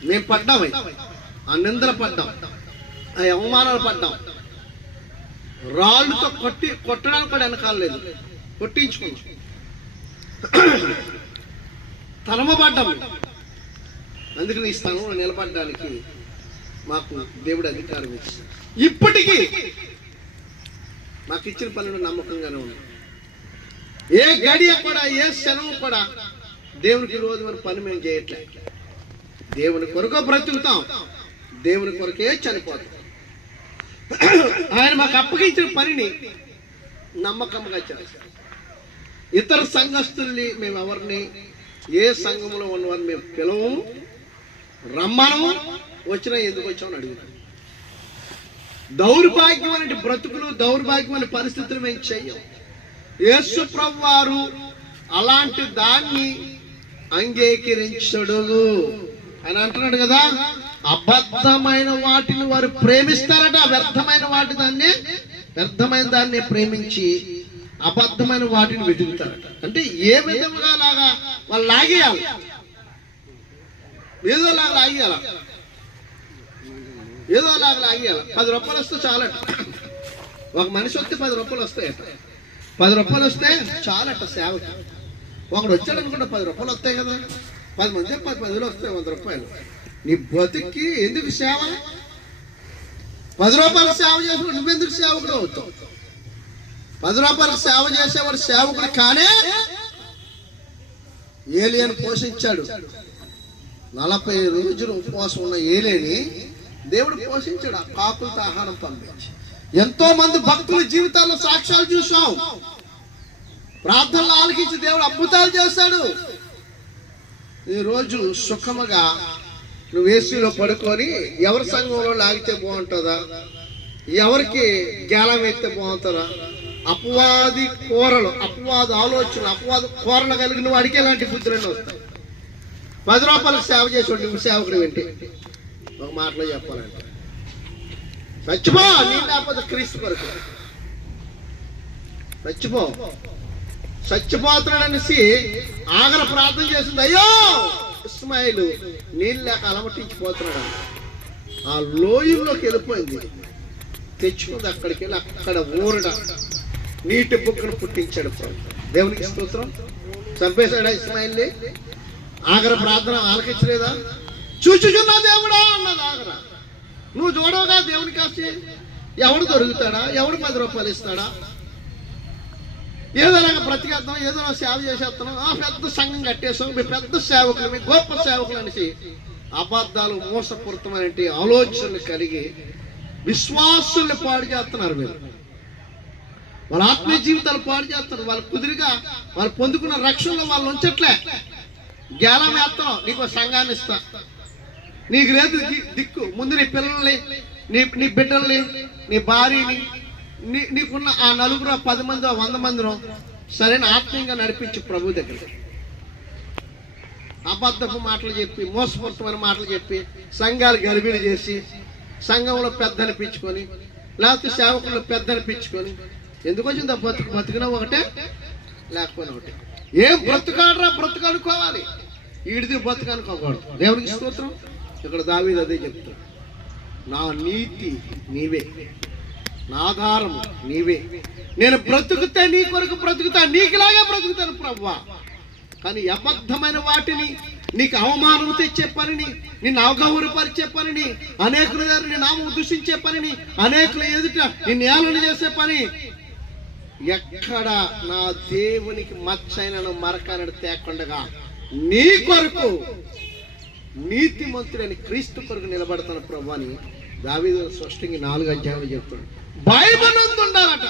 మేము పడ్డాం ఆ నిందలు పడ్డాం. ఆ అవమానాలు పడ్డాం. రాళ్ళుతో కొట్టి కొట్టడానికి కూడా వెనకాలేదు కొట్టించుకున్నాం. తరమబడ్డాం అందుకని ఈ స్థలంలో నిలబడడానికి మాకు దేవుడు అధికారం ఇచ్చింది ఇప్పటికీ మాకు ఇచ్చిన పనులు నమ్మకంగానే ఉంది ఏ గడియ కూడా ఏ శనం కూడా దేవుడికి రోజు మన పని మేము చేయట్లేదు దేవుని కొరకు బ్రతుకుతాం. దేవుని కొరకే చనిపోతాం. ఆయన మాకు అప్పగించిన పనిని నమ్మకంగా చేస్తాం. ఇతర సంఘస్థుల్ని మేము ఎవరిని ఏ సంఘంలో ఉన్నవారిని మేము పిలవము రమ్మనము వచ్చినా ఎందుకు వచ్చామని అడుగుతాం. దౌర్భాగ్యమైన బ్రతుకులు దౌర్భాగ్యమైన పరిస్థితులు మేము చెయ్యం. యేసు వారు అలాంటి దాన్ని అంగీకరించడు. ఆయన అంటున్నాడు కదా. అబద్ధమైన వాటిని వారు ప్రేమిస్తారట. వ్యర్థమైన వాటి దాన్ని వ్యర్థమైన దాన్ని ప్రేమించి అబద్ధమైన వాటిని వెతుకుతారట. అంటే ఏ విధముగా లాగా వాళ్ళు లాగేయాలి? ఏదో లాగా లాగేయాల? ఏదో లాగా లాగేయాలి? పది రూపాయలు వస్తే చాలట. ఒక మనిషి వస్తే పది రూపాయలు వస్తాయట. పది రూపాయలు వస్తే చాలట సేవకి. ఒకడు వచ్చాడు అనుకుంటే పది రూపాయలు వస్తాయి కదా. పది మంది పది పదిలో వస్తాయి వంద రూపాయలు. నీ బతికి ఎందుకు సేవ? పది రూపాయలు సేవ చేసిన నువ్వెందుకు సేవకుడు అవుతావు? పది రూపాయలకు సేవ చేసేవాడు సేవకుడు కానే ఏలియను పోషించాడు. నలభై రోజులు ఉపవాసం ఉన్న ఏలేని దేవుడు పోషించాడు ఆ కాకులతో ఆహారం పంపించి. ఎంతో మంది భక్తుల జీవితాల్లో సాక్ష్యాలు చూసాం ప్రార్థనలు ఆలకించి దేవుడు అద్భుతాలు చేశాడు. ఈ రోజు సుఖముగా నువ్వు ఏసీలో పడుకొని ఎవరి సంఘంలో లాగితే బాగుంటుందా? ఎవరికి గేలం ఎత్తే బాగుంటుందా? అపవాది కూరలు అపవాద ఆలోచన అపవాద కూరలు కలిగిన అడిగే లాంటి బుద్ధులన్నీ వస్తాయి. పది రూపాయలకు సేవ చేసేవాడు నువ్వు సేవకుడు ఏంటి ఒక మాటలో చెప్పాలంటే. చచ్చిపో నీ లేకపోతే క్రీస్తు కొరకు. చచ్చిపో. చచ్చిపోతున్నాడనేసి ఆగర ప్రార్థన చేసింది. అయ్యో! ఇస్మాయిలు నీళ్ళు లేక అలమటించిపోతున్నాడు ఆ లోయల్లోకి వెళ్ళిపోయింది. తెచ్చుకుంది అక్కడికి వెళ్ళి అక్కడ ఊరడ నీటి బుక్కను పుట్టించాడు దేవునికి స్తోత్రం. చంపేశాడా ఇస్మాయిల్ని? ఆగర ప్రార్థన ఆలకించలేదా? చూచుచున్నా దేవుడా అన్నది ఆగర నువ్వు చూడవుగా దేవుని కాసి ఎవడు దొరుకుతాడా? ఎవడు పది రూపాయలు ఇస్తాడా? ఏదైనా బ్రతికేద్దాం ఏదో సేవ చేసేస్తున్నాం. ఆ పెద్ద సంఘం కట్టేసాం మీ పెద్ద సేవకులు మీ గొప్ప సేవకులు అనేసి అబద్ధాలు మోసపూరితమైన ఆలోచనలు కలిగి విశ్వాసుల్ని పాడు చేస్తున్నారు మీరు వాళ్ళ ఆత్మీయ జీవితాలు పాడు చేస్తారు వాళ్ళు కుదిరిగా వాళ్ళు పొందుకున్న రక్షణలో వాళ్ళు ఉంచట్లే. జ్ఞానం వేస్తాం నీకు సంఘాన్ని ఇస్తా. నీకు లేదు దిక్కు. ముందు నీ పిల్లల్ని నీ నీ బిడ్డల్ని నీ భార్యని నీ నీకున్న ఆ నలుగురు పది మంది వంద మందిలో సరైన ఆత్మీయంగా నడిపించు ప్రభు దగ్గర అబద్ధపు మాటలు చెప్పి మోసపూరితమైన మాటలు చెప్పి సంఘాలు గర్భిణి చేసి సంఘంలో పెద్ద అనిపించుకొని లేకపోతే సేవకుల్లో పెద్ద అనిపించుకొని ఎందుకు వచ్చింది ఆ బతుకు బతికినా ఒకటే లేకపోయినా ఒకటే. ఏం బ్రతుకాడరా బ్రతుకు అనుకోవాలి. ఈడిది బతుకు అనుకోకూడదు. దేవునికి స్తోత్రం. ఇక్కడ దావీది అదే చెప్తాడు నా నీతి నీవే. నా ఆధారము నీవే. నేను బ్రతుకుతే నీ కొరకు బ్రతుకుతా నీకులాగే బ్రతుకుతాను ప్రవ్వా. కానీ అబద్ధమైన వాటిని నీకు అవమానం తెచ్చే పనిని నిన్ను అవగౌరపరిచే పనిని అనేకుల దగ్గర నీ నామం దూషించే పనిని అనేకుల ఎదుట నిన్ను ఏలన చేసే పని. ఎక్కడ నా దేవునికి మచ్చైనను మరకనడు తేకుండగా నీ కొరకు నీతిమంతుడని క్రీస్తు కొరకు నిలబడతాను ప్రభు అని దావీదు స్పష్టంగా నాలుగు అధ్యాయులు చెప్తాడు భయమనందు ఉండాలట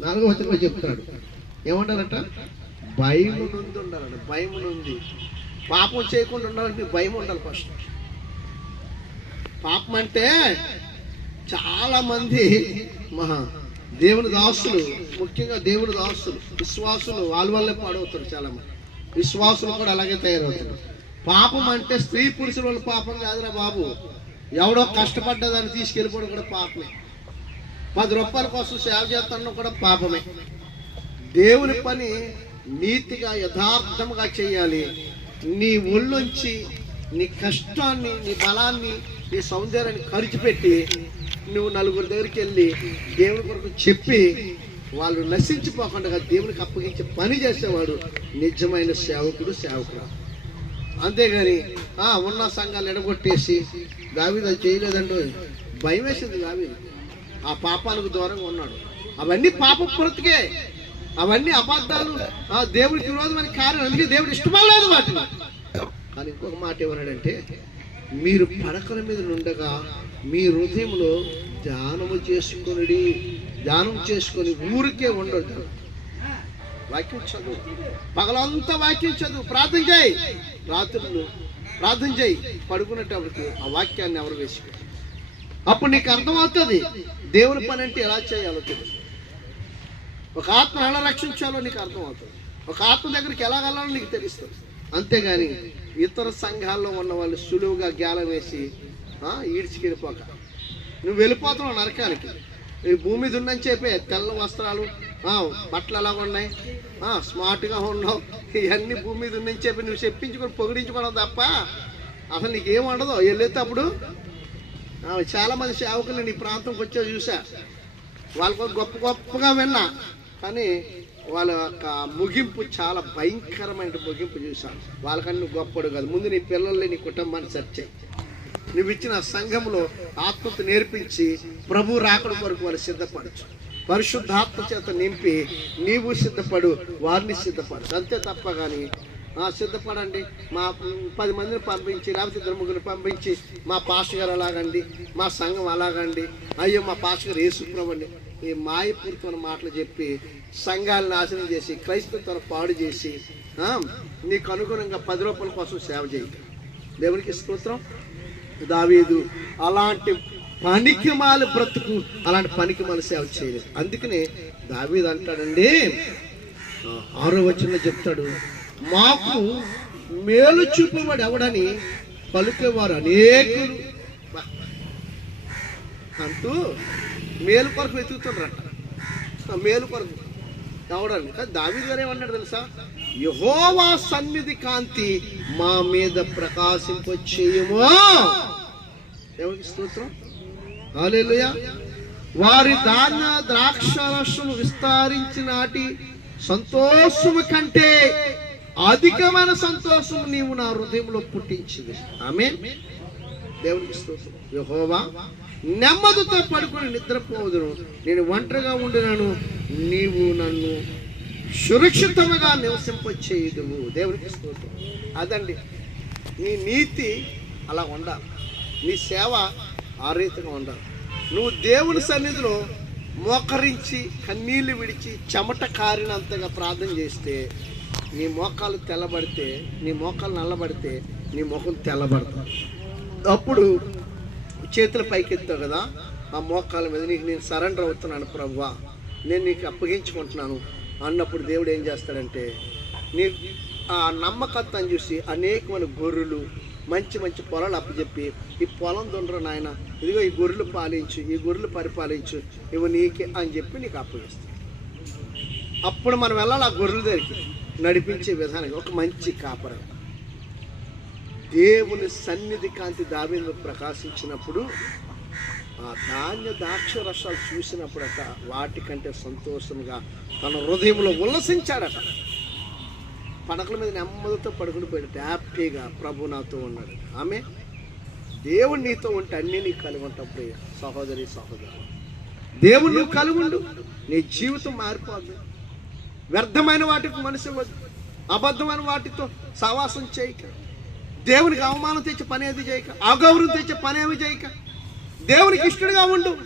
నాలుగో వచనంలో చెప్తాడు ఏమంటారట? భయం నుండి ఉండాలట భయం నుండి పాపం చేయకుండా ఉండాలంటే భయం ఉండాలి ఫస్ట్ పాపం అంటే చాలా మంది మహా దేవుని దాసులు ముఖ్యంగా దేవుని దాసులు విశ్వాసులు వాళ్ళ వల్లే పాడవుతారు చాలా మంది విశ్వాసులు కూడా అలాగే తయారవుతారు. పాపం అంటే స్త్రీ పురుషుల వల్ల పాపం కాదురా బాబు. ఎవడో కష్టపడ్డదాన్ని తీసుకెళ్ళిపోవడం కూడా పాపమే. పది రూపాయల కోసం సేవ చేస్తాను కూడా పాపమే. దేవుని పని నీతిగా యథార్థముగా చేయాలి. నీ ఒళ్ళొంచి నీ కష్టాన్ని నీ బలాన్ని నీ సౌందర్యాన్ని ఖర్చు పెట్టి నువ్వు నలుగురి దగ్గరికి వెళ్ళి దేవుని కొరకు చెప్పి వాళ్ళు నశించిపోకుండా దేవునికి అప్పగించి పని చేసేవాడు నిజమైన సేవకుడు సేవకుడు అంతేగాని ఆ ఉన్న సంఘాలు ఎడగొట్టేసి దావీదు అది చేయలేదంటూ భయం వేసింది దావీదు. ఆ పాపానికి దూరంగా ఉన్నాడు. అవన్నీ పాప బ్రతికే అవన్నీ అబద్ధాలు. ఆ దేవుడికి విరోధమైన కార్యం. అందుకే దేవుడు ఇష్టపడలేదు వాటిని. కానీ ఇంకొక మాట ఏమన్నాడంటే మీరు పడకల మీద ఉండగా మీ హృదయంలో ధ్యానము చేసుకొనిడి ధ్యానం చేసుకొని ఊరికే ఉండదు వాక్యం చదువు. పగలంతా వాక్యం చదువు. ప్రార్థన చేయి. రాత్రులు ప్రార్థన చేయి. పడుకునేటప్పటికి ఆ వాక్యాన్ని ఎవరు వేసి అప్పుడు నీకు అర్థమవుతుంది. దేవుని పని అంటే ఎలా చేయాలో తెలుసు. ఒక ఆత్మ ఎలా రక్షించాలో నీకు అర్థమవుతుంది. ఒక ఆత్మ దగ్గరికి ఎలా వెళ్ళాలో నీకు తెలుస్తుంది. అంతేగాని ఇతర సంఘాల్లో ఉన్న వాళ్ళు సులువుగా గ్యాలం వేసి ఈడ్చికెళ్ళిపోక. నువ్వు వెళ్ళిపోతున్నావు నరకానికి. ఈ భూమి మీద ఉందని చెప్పే తెల్ల వస్త్రాలు బట్టలు ఎలా ఉన్నాయి? స్మార్ట్గా ఉండవు ఇవన్నీ భూమి మీద ఉందని చెప్పి నువ్వు చెప్పించుకొని పొగిడించుకోవడం తప్ప అసలు నీకేం ఉండదు. వెళ్ళేటప్పుడు చాలా మంది సేవకులు నీ ప్రాంతంకి వచ్చా చూసా. వాళ్ళకు గొప్ప గొప్పగా విన్నా. కానీ వాళ్ళ యొక్క ముగింపు చాలా భయంకరమైన ముగింపు చూశాను వాళ్ళకన్నా నువ్వు గొప్పడు కాదు. ముందు నీ పిల్లల్ని నీ కుటుంబాన్ని సెర్చ్ నువ్వు ఇచ్చిన సంఘంలో ఆత్మత నేర్పించి ప్రభు రాకడ కొరకు వాళ్ళు సిద్ధపడచ్చు. పరిశుద్ధాత్మ చేత నింపి నీవు సిద్ధపడు వారిని సిద్ధపడు. అంతే తప్ప కానీ సిద్ధపడండి. మా పది మందిని పంపించి లేకపోతే ఇద్దరు పంపించి మా పాస్టర్ గారు అలాగండి మా సంఘం అలాగండి. అయ్యో మా పాస్టర్ గారు ఏసుకున్నామండి ఈ మాయపూరితమైన మాటలు చెప్పి సంఘాలను నాశనం చేసి క్రైస్తవత్వం పాడు చేసి నీకు అనుగుణంగా పది రూపాయల కోసం సేవ చేయి. దేవునికి స్తోత్రం. దావీదు అలాంటి పనికిమాల బ్రతుకు అలాంటి పనికి మన సేవ చేయలేదు. అందుకనే దావీదు అంటాడండి ఆరో వచ్చిన చెప్తాడు మాకు మేలు చూపబడి ఎవడని పలుకేవారు అనేకులు. అంటూ మేలు కొరకు వెతుకుతుండ్రట మేలు కొరకు. ఎవడని? కానీ గారు ఏమన్నాడు తెలుసా? యహోవా సన్నిధి కాంతి మా మీద ప్రకాశింపచేయమో దేవునికి స్తోత్రం. అలేలుయా వారి ధాన్య ద్రాక్ష రసము విస్తరించి నాటి సంతోషము కంటే అధికమైన సంతోషం నీవు నా హృదయంలో పుట్టించింది ఆమె దేవునికి స్తోత్రం. యహోవా నెమ్మదితో పడుకొని నిద్రపోదును. నేను ఒంటరిగా ఉండినాను. నీవు నన్ను సురక్షితముగా నివసింపచేయుదువు. దేవునికి స్తోత్రం. అదండి. నీ నీతి అలా ఉండాలి. నీ సేవ ఆ రీతిగా ఉండాలి. నువ్వు దేవుని సన్నిధిలో మోకరించి కన్నీళ్ళు విడిచి చెమట కారినంతగా ప్రార్థన చేస్తే నీ మోకాలు తెల్లబడితే నీ మోకాలు నల్లబడితే నీ ముఖం తెల్లబడతావు అప్పుడు చేతులు పైకెత్తావు కదా ఆ మోకాల మీద నీకు నేను సరెండర్ అవుతున్నాను ప్రవ్వా నేను నీకు అప్పగించుకుంటున్నాను. అన్నప్పుడు దేవుడు ఏం చేస్తాడంటే నీ ఆ నమ్మకత్వం చూసి అనేకమైన గొర్రెలు మంచి మంచి పొలాలు అప్పచెప్పి ఈ పొలం దుండ్రు నాయన ఇదిగో ఈ గొర్రెలు పాలించు ఈ గొర్రెలు పరిపాలించు ఇవి నీకే అని చెప్పి నీకు అప్పగిస్తాను అప్పుడు మనం వెళ్ళాలి ఆ గొర్రెల దగ్గరికి. నడిపించే విధానం ఒక మంచి కాపరం. దేవుని సన్నిధి కాంతి దావీలు ప్రకాశించినప్పుడు ఆ ధాన్య దాక్ష రసాలు చూసినప్పుడట వాటికంటే సంతోషంగా తన హృదయంలో ఉల్లసించాడట. పడకల మీద నెమ్మదితో పడుకుని పోయాడు హ్యాపీగా ప్రభు నాతో ఉన్నాడు. ఆమె దేవుడు నీతో ఉంటే అన్నీ నీకు కలిగి ఉంటావు సహోదరి సహోదరు దేవుడు నువ్వు కలిగి నీ జీవితం మారిపోద్ది. వ్యర్థమైన వాటికి మనసు అబద్ధమైన వాటితో సవాసం చేయక. దేవునికి అవమానం తెచ్చే పని ఏది చేయక? అగౌరవం తెచ్చే పని ఏమి చేయక? దేవునికి ఇష్టడుగా ఉండు.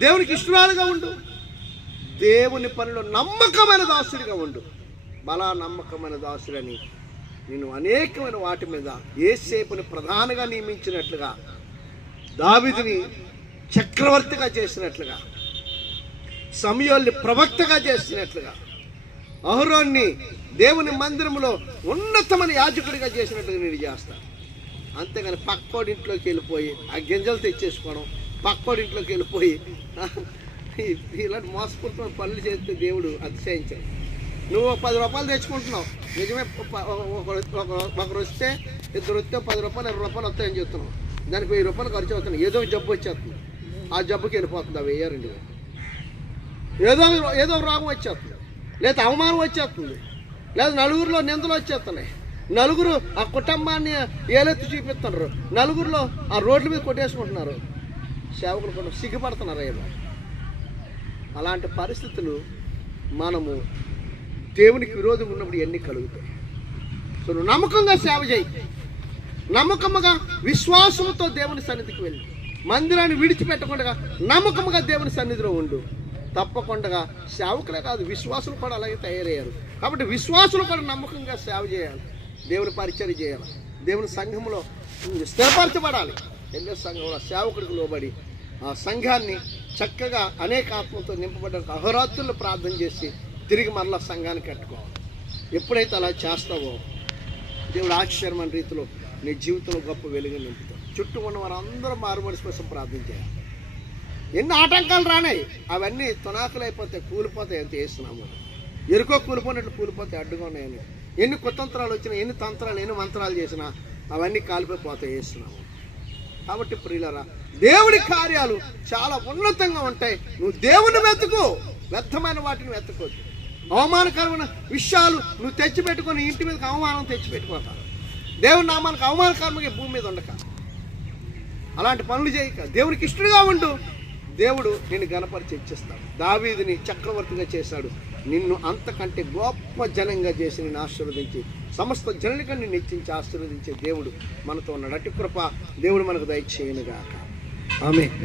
దేవునికి ఇష్టరాలుగా ఉండు. దేవుని పనిలో నమ్మకమైన దాసుడిగా ఉండు. బలా నమ్మకమైన దాసుడని నేను అనేకమైన వాటి మీద ఏసేపుని ప్రధానంగా నియమించినట్లుగా దావిదిని చక్రవర్తిగా చేసినట్లుగా సమయాల్ని ప్రవక్తగా చేసినట్లుగా అహరోన్ని దేవుని మందిరంలో ఉన్నతమైన యాజకుడిగా చేసినట్టుగా నేను చేస్తాను అంతేగాని పక్కోడింట్లోకి వెళ్ళిపోయి ఆ గింజలు తెచ్చేసుకోవడం పక్కోడింట్లోకి వెళ్ళిపోయి ఇలాంటి మోసపూరితమైన పనులు చేస్తే దేవుడు అతిశయించాడు. నువ్వు పది రూపాయలు తెచ్చుకుంటున్నావు. నిజమే ఒక- ఒకరు వస్తే ఇద్దరు వస్తే పది రూపాయలు ఇరవై రూపాయలు వస్తాయని చెప్తున్నావు. దానికి వెయ్యి రూపాయలు ఖర్చు అవుతున్నాయి. ఏదో జబ్బు వచ్చేస్తుంది. ఆ జబ్బుకి వెళ్ళిపోతుంది అవి వెయ్యి ఏదో ఏదో రాగం రోగం వచ్చేస్తుంది. లేదా అవమానం వచ్చేస్తుంది లేదా నలుగురిలో నిందలు వచ్చేస్తున్నాయి. నలుగురు ఆ కుటుంబాన్ని ఏలెత్తి చూపిస్తున్నారు. నలుగురిలో ఆ రోడ్ల మీద కొట్టేసుకుంటున్నారు. సేవకులు కూడా సిగ్గుపడుతున్నారు ఏమో అలాంటి పరిస్థితులు మనము దేవునికి విరోధం ఉన్నప్పుడు ఎన్ని కలుగుతాయి? సో నువ్వు నమ్మకంగా సేవ చేయి. నమ్మకముగా విశ్వాసంతో దేవుని సన్నిధికి వెళ్ళి. మందిరాన్ని విడిచిపెట్టకుండా నమ్మకముగా దేవుని సన్నిధిలో ఉండు. తప్పకుండా సేవకులే కాదు విశ్వాసులు కూడా అలాగే తయారయ్యారు. కాబట్టి విశ్వాసులు కూడా నమ్మకంగా సేవ చేయాలి దేవుని పరిచయం చేయాలి దేవుని సంఘంలో స్థిరపరచబడాలి. ఎన్నో సంఘంలో సేవకుడికి లోబడి ఆ సంఘాన్ని చక్కగా అనేక ఆత్మతో నింపబడడానికి అహోరాత్రులు ప్రార్థన చేసి తిరిగి మరలా సంఘాన్ని కట్టుకోవాలి. ఎప్పుడైతే అలా చేస్తావో దేవుడు ఆశ్చర్యమైన రీతిలో నీ జీవితంలో గొప్ప వెలుగు నింపుతావు చుట్టూ ఉన్న వారందరూ మారుమనిషి కోసం ప్రార్థన చేయాలి. ఎన్ని ఆటంకాలు రానాయి? అవన్నీ తునాకులు అయిపోతాయి కూలిపోతాయి ఎంత వేస్తున్నాము ఎరుకో కూలిపోయినట్లు కూలిపోతాయి అడ్డుగా ఉన్నాయని. ఎన్ని కుతంత్రాలు వచ్చినా ఎన్ని తంత్రాలు ఎన్ని మంత్రాలు చేసినా అవన్నీ కాలిపోతాయి వేస్తున్నాము కాబట్టి ప్రియులరా దేవుడి కార్యాలు చాలా ఉన్నతంగా ఉంటాయి. నువ్వు దేవుని వెతుకు వ్యర్థమైన వాటిని వెతుకోవచ్చు అవమానకరమైన విషయాలు నువ్వు తెచ్చిపెట్టుకొని ఇంటి మీదకి అవమానం తెచ్చిపెట్టుకోక దేవుని నామానికి అవమానకరంగా భూమి మీద ఉండక. అలాంటి పనులు చేయక. దేవునికి ఇష్టడుగా ఉండు. దేవుడు నిన్ను గణపరిచి ఇచ్చేస్తాడు దావీదిని చక్రవర్తిగా చేశాడు. నిన్ను అంతకంటే గొప్ప జనంగా చేసి నిన్ను ఆశీర్వదించి సమస్త జనులుగా నిన్ను ఇచ్చించి ఆశీర్వదించే దేవుడు మనతో ఉన్నాడు. అటు కృప దేవుడు మనకు దయచేయనుగాక. ఆమె